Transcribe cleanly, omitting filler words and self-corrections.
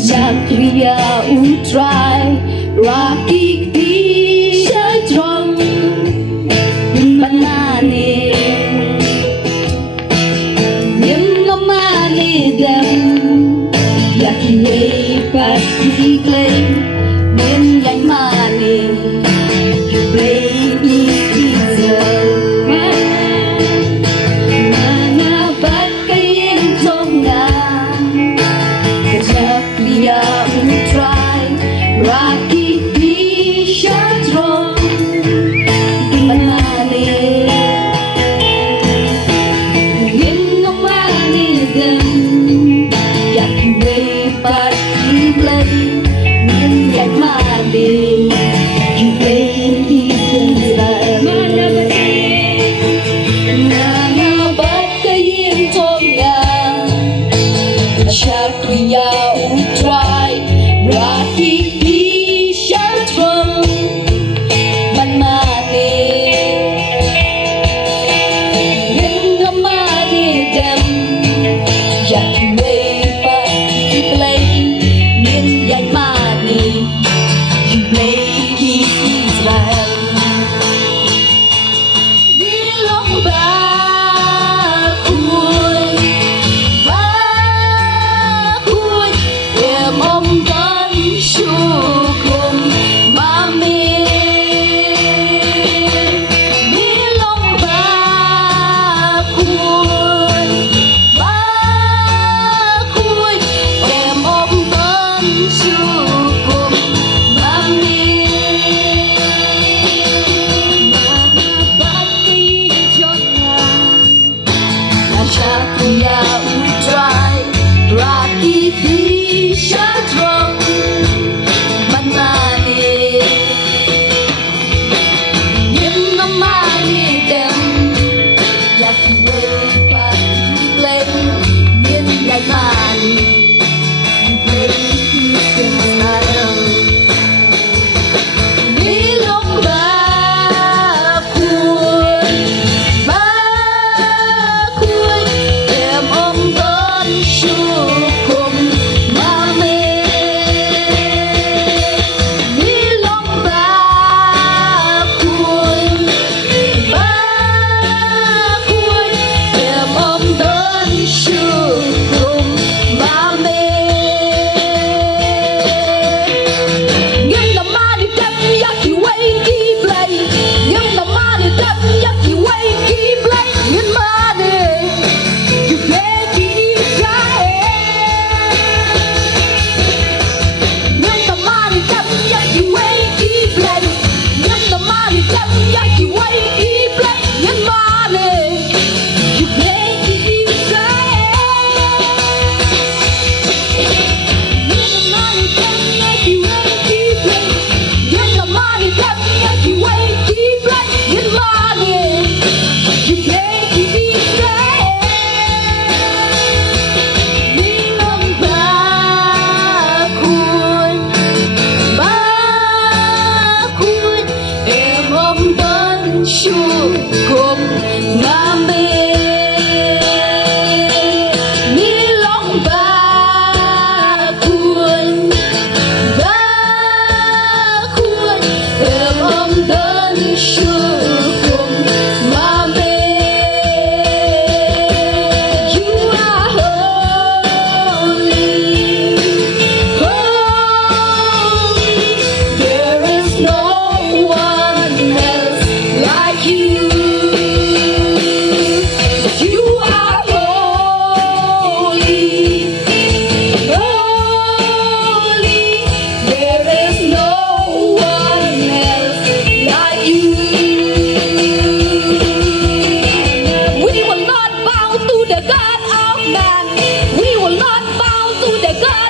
Satria utrai rakik di sedrong banane nim namane dam yakne pasti claim nim yang mane you play diesel mana bat kayeng songa Satria utrai rakik di sedrong banane nim namane dam yakne pasti claim nim yang mane you play diesel mana bat kayeng songa Satria utrai rakik di sedrong banane nim namane dam yakne pasti claim nim yang mane you play Israel Dilong bakul bakul Emom dan syukum mami Dilong bakul bakul Emom dan syukum mami Mana bakti jongan Satria utrai rakik di sedrong banane nim namane dam yakne pasti claim nim yang mane you play Israel Dilong bakul bakul Emom dan syukum mami Dilong bakul bakul Emom dan syukum mami Ngân namane dam yakki way ki play Ngân namane dam yakki way ki play Ngân mane you play ki Israel Ngân namane dam yakki way ki play Ngân namane dam yakki way ki play Ngân mane you play ki Israel Ngân namane dam yakki way ki play Ngân namane dam yakki way ki play Ngân mane you play ki Israel Dilong bakul bakul Emom dan syukum mami Dilong bakul bakul Emom dan syukum mami You are holy holy There is no one else like you You are holy holy There is no one else like you We will not bow to the God of man We will not bow to the God